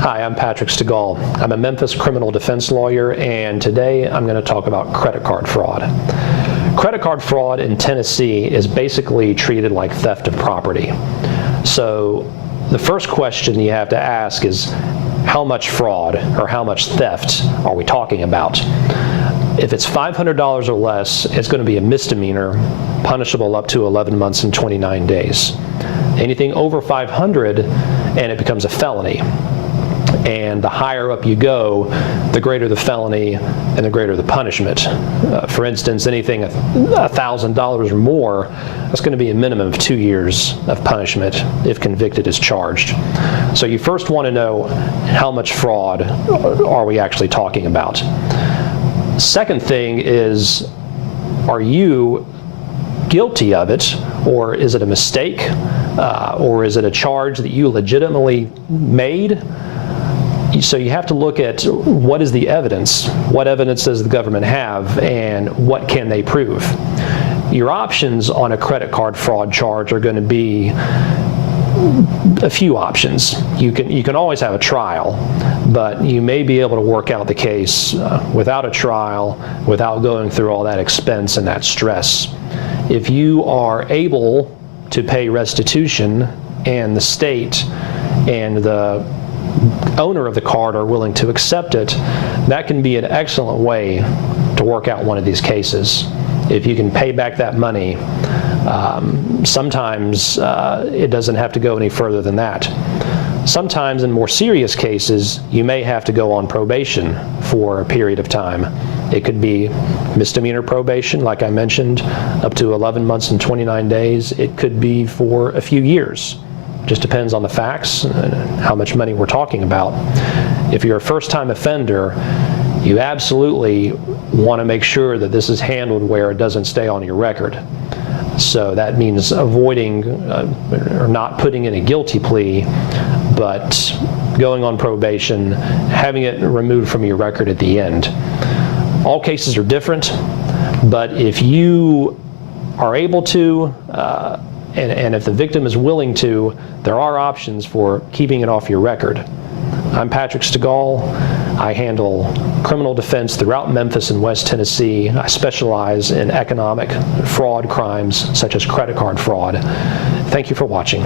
Hi, I'm Patrick Stegall. I'm a Memphis criminal defense lawyer, and today I'm going to talk about credit card fraud. Credit card fraud in Tennessee is basically treated like theft of property. So the first question you have to ask is, how much fraud or how much theft are we talking about? If it's $500 or less, it's going to be a misdemeanor, punishable up to 11 months and 29 days. Anything over 500 and it becomes a felony. And the higher up you go, the greater the felony and the greater the punishment. For instance, anything $1,000 or more, that's going to be a minimum of 2 years of punishment if convicted as charged. So you first want to know, how much fraud are we actually talking about? Second thing is, are you guilty of it, or is it a mistake, or is it a charge that you legitimately made? So you have to look at, what is the evidence? What evidence does the government have, and what can they prove? Your options on a credit card fraud charge are going to be a few options. You can always have a trial, but you may be able to work out the case without a trial, without going through all that expense and that stress. If you are able to pay restitution, and the state and the owner of the card are willing to accept it, that can be an excellent way to work out one of these cases. If you can pay back that money, sometimes it doesn't have to go any further than that. Sometimes in more serious cases, you may have to go on probation for a period of time. It could be misdemeanor probation, like I mentioned, up to 11 months and 29 days. It could be for a few years. Just depends on the facts and how much money we're talking about. If you're a first-time offender, you absolutely want to make sure that this is handled where it doesn't stay on your record. So that means avoiding or not putting in a guilty plea, but going on probation, having it removed from your record at the end. All cases are different, but if you are able to, and if the victim is willing to, there are options for keeping it off your record. I'm Patrick Stegall. I handle criminal defense throughout Memphis and West Tennessee. I specialize in economic fraud crimes such as credit card fraud. Thank you for watching.